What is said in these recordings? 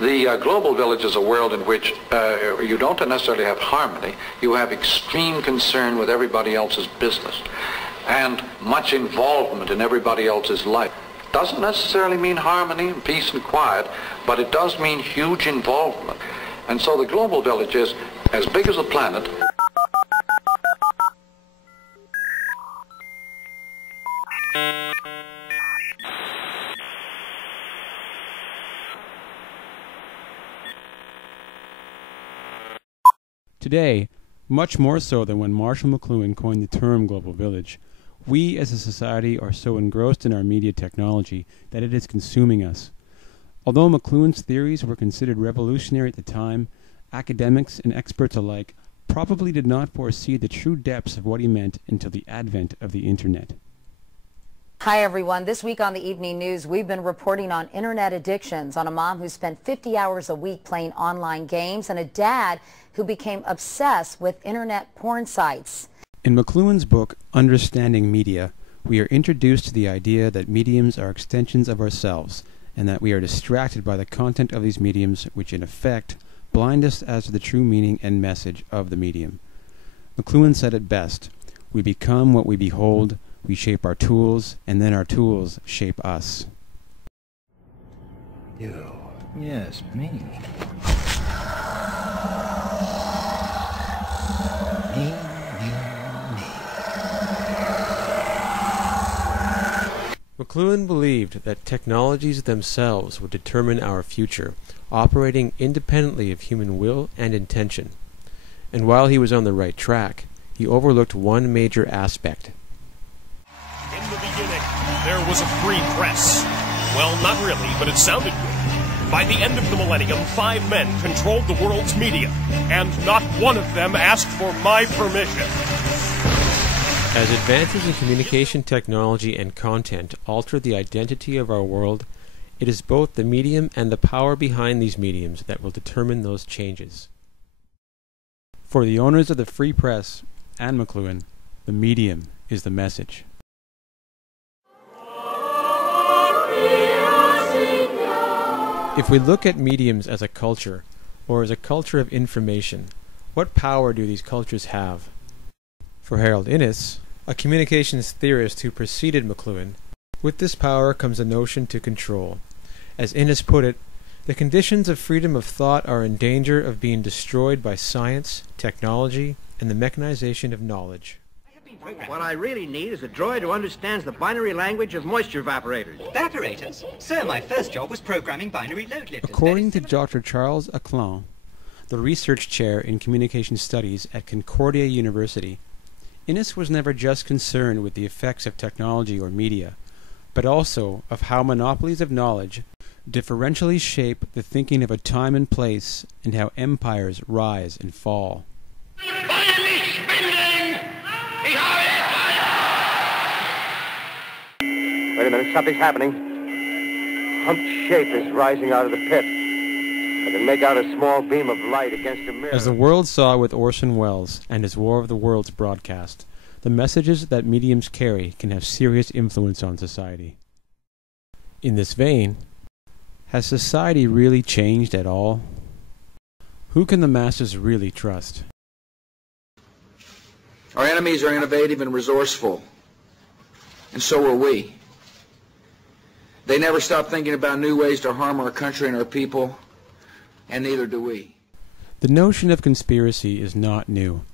The global village is a world in which you don't necessarily have harmony. You have extreme concern with everybody else's business and much involvement in everybody else's life. Doesn't necessarily mean harmony and peace and quiet, but it does mean huge involvement. And so the global village is as big as the planet. Today, much more so than when Marshall McLuhan coined the term global village, we as a society are so engrossed in our media technology that it is consuming us. Although McLuhan's theories were considered revolutionary at the time, academics and experts alike probably did not foresee the true depths of what he meant until the advent of the Internet. Hi everyone. This week on the Evening News, we've been reporting on internet addictions, on a mom who spent 50 hours a week playing online games, and a dad who became obsessed with internet porn sites. In McLuhan's book, Understanding Media, we are introduced to the idea that mediums are extensions of ourselves, and that we are distracted by the content of these mediums, which in effect blind us as to the true meaning and message of the medium. McLuhan said it best: we become what we behold, we shape our tools, and then our tools shape us. You. Yes, me. Me. McLuhan believed that technologies themselves would determine our future, operating independently of human will and intention. And while he was on the right track, he overlooked one major aspect. In the beginning, there was a free press. Well, not really, but it sounded good. By the end of the millennium, 5 men controlled the world's media, and not one of them asked for my permission. As advances in communication technology and content alter the identity of our world, it is both the medium and the power behind these mediums that will determine those changes. For the owners of the free press and McLuhan, the medium is the message. If we look at mediums as a culture, or as a culture of information, what power do these cultures have? For Harold Innis, a communications theorist who preceded McLuhan, with this power comes a notion to control. As Innis put it, the conditions of freedom of thought are in danger of being destroyed by science, technology, and the mechanization of knowledge. What I really need is a droid who understands the binary language of moisture evaporators. Evaporators? Sir, my first job was programming binary load lifters. According to Dr. Charles McLuhan, the research chair in communication studies at Concordia University, Innis was never just concerned with the effects of technology or media, but also of how monopolies of knowledge differentially shape the thinking of a time and place, and how empires rise and fall. Wait a minute, something's happening. Humped shape is rising out of the pit. I can make out a small beam of light against a mirror. As the world saw with Orson Welles and his War of the Worlds broadcast, the messages that mediums carry can have serious influence on society. In this vein, has society really changed at all? Who can the masses really trust? Our enemies are innovative and resourceful, and so are we. They never stop thinking about new ways to harm our country and our people, and neither do we. The notion of conspiracy is not new,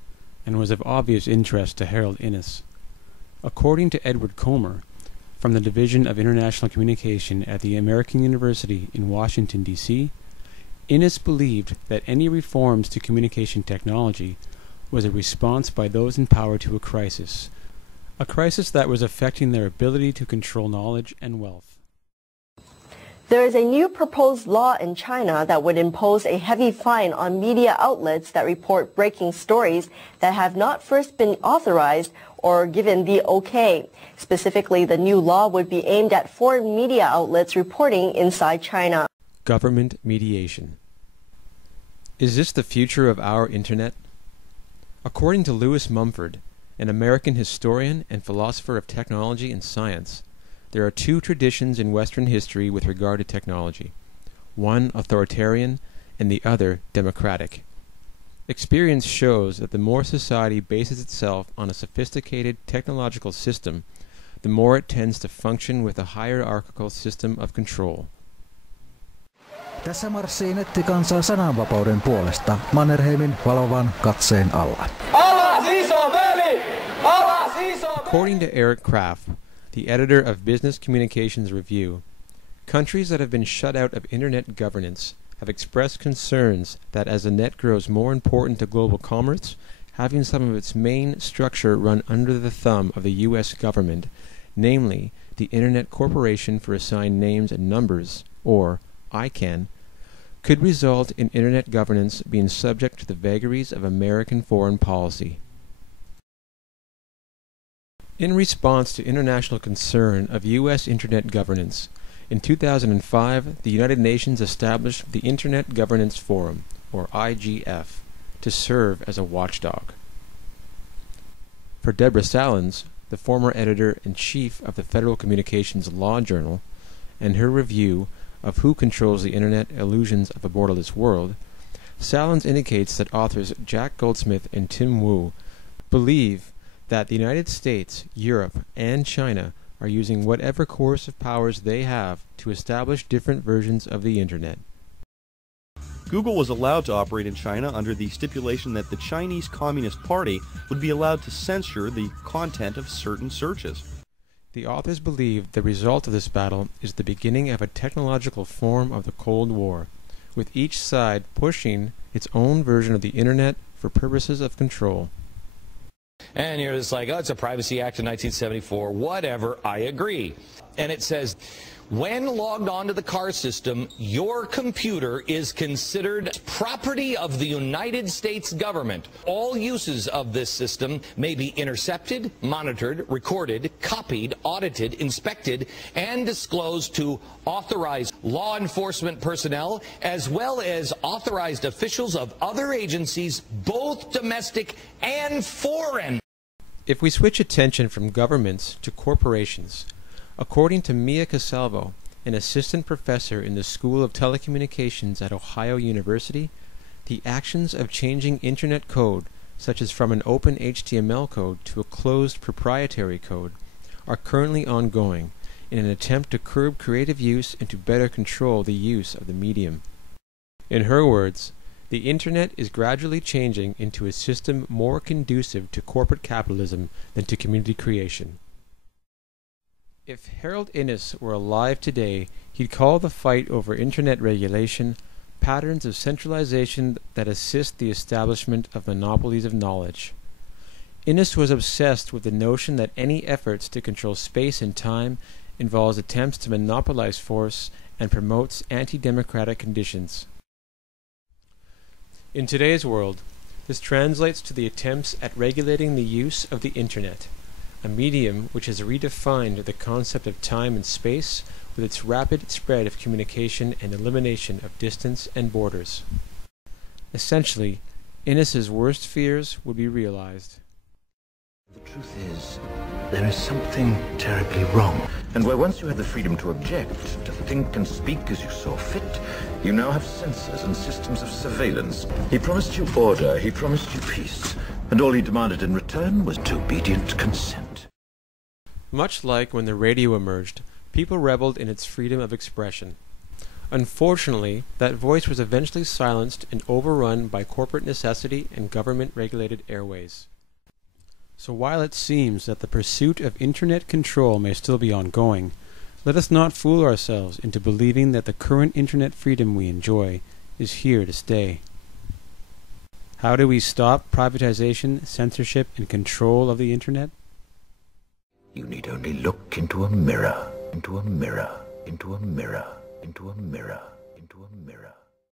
and was of obvious interest to Harold Innis. According to Edward Comer, from the Division of International Communication at the American University in Washington, D.C., Innis believed that any reforms to communication technology was a response by those in power to a crisis that was affecting their ability to control knowledge and wealth. There is a new proposed law in China that would impose a heavy fine on media outlets that report breaking stories that have not first been authorized or given the okay. Specifically, the new law would be aimed at foreign media outlets reporting inside China. Government mediation. Is this the future of our Internet? According to Lewis Mumford, an American historian and philosopher of technology and science, there are two traditions in Western history with regard to technology. one authoritarian and the other democratic. Experience shows that the more society bases itself on a sophisticated technological system, the more it tends to function with a hierarchical system of control. Tässä marssii nettikansaa sananvapauden puolesta Mannerheimin valovan katseen alla. According to Eric Kraft, the editor of Business Communications Review, countries that have been shut out of internet governance have expressed concerns that as the net grows more important to global commerce, having some of its main structure run under the thumb of the U.S. government, namely the Internet Corporation for Assigned Names and Numbers, or ICANN, could result in internet governance being subject to the vagaries of American foreign policy. In response to international concern of U.S. Internet governance, in 2005, the United Nations established the Internet Governance Forum, or IGF, to serve as a watchdog. For Deborah Salins, the former editor-in-chief of the Federal Communications Law Journal, and her review of Who Controls the Internet: Illusions of a Borderless World, Salins indicates that authors Jack Goldsmith and Tim Wu believe that the United States, Europe, and China are using whatever coercive powers they have to establish different versions of the Internet. Google was allowed to operate in China under the stipulation that the Chinese Communist Party would be allowed to censor the content of certain searches. The authors believe the result of this battle is the beginning of a technological form of the Cold War, with each side pushing its own version of the Internet for purposes of control. And you're just like, oh, it's a Privacy Act of 1974, whatever, I agree. And it says, when logged onto the car system, your computer is considered property of the United States government. All uses of this system may be intercepted, monitored, recorded, copied, audited, inspected, and disclosed to authorized law enforcement personnel, as well as authorized officials of other agencies, both domestic and foreign. If we switch attention from governments to corporations, according to Mia Casalvo, an assistant professor in the School of Telecommunications at Ohio University, the actions of changing Internet code, such as from an open HTML code to a closed proprietary code, are currently ongoing in an attempt to curb creative use and to better control the use of the medium. In her words, the Internet is gradually changing into a system more conducive to corporate capitalism than to community creation. If Harold Innis were alive today, he'd call the fight over Internet regulation patterns of centralization that assist the establishment of monopolies of knowledge. Innis was obsessed with the notion that any efforts to control space and time involves attempts to monopolize force and promotes anti-democratic conditions. In today's world, this translates to the attempts at regulating the use of the Internet, a medium which has redefined the concept of time and space with its rapid spread of communication and elimination of distance and borders. Essentially, Innis's worst fears would be realized. The truth is, there is something terribly wrong. And where once you had the freedom to object, to think and speak as you saw fit, you now have censors and systems of surveillance. He promised you order, he promised you peace, and all he demanded in return was obedient consent. Much like when the radio emerged, people reveled in its freedom of expression. Unfortunately, that voice was eventually silenced and overrun by corporate necessity and government-regulated airways. So while it seems that the pursuit of Internet control may still be ongoing, let us not fool ourselves into believing that the current Internet freedom we enjoy is here to stay. How do we stop privatization, censorship, and control of the Internet? You need only look into a mirror, into a mirror, into a mirror, into a mirror, into a mirror.